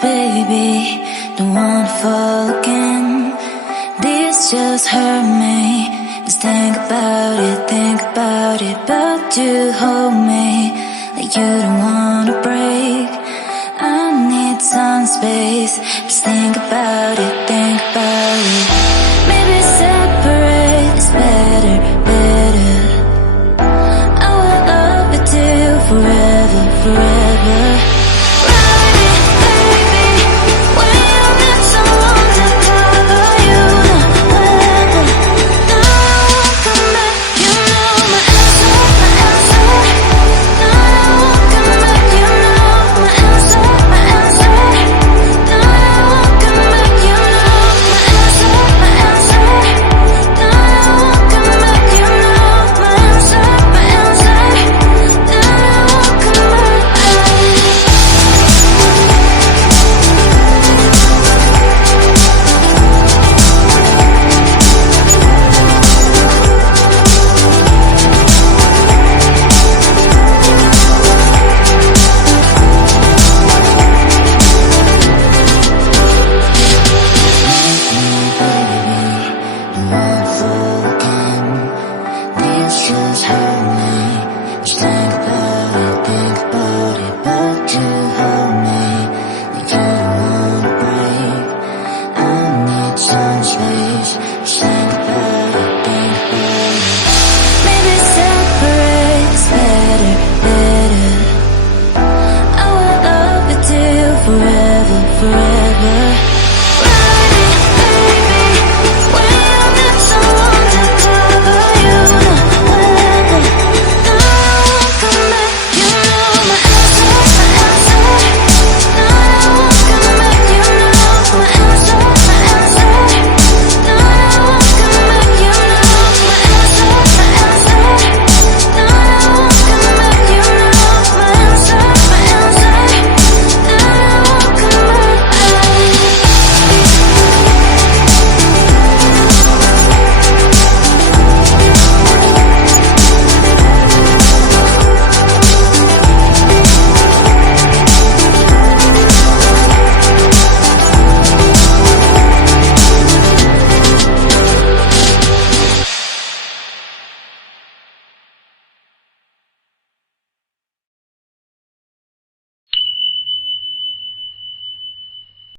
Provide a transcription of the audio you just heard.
baby, don't wanna fall again. This just hurt me. Just think about it, but you hold me like you don't wanna break. I need some space. Just think about it,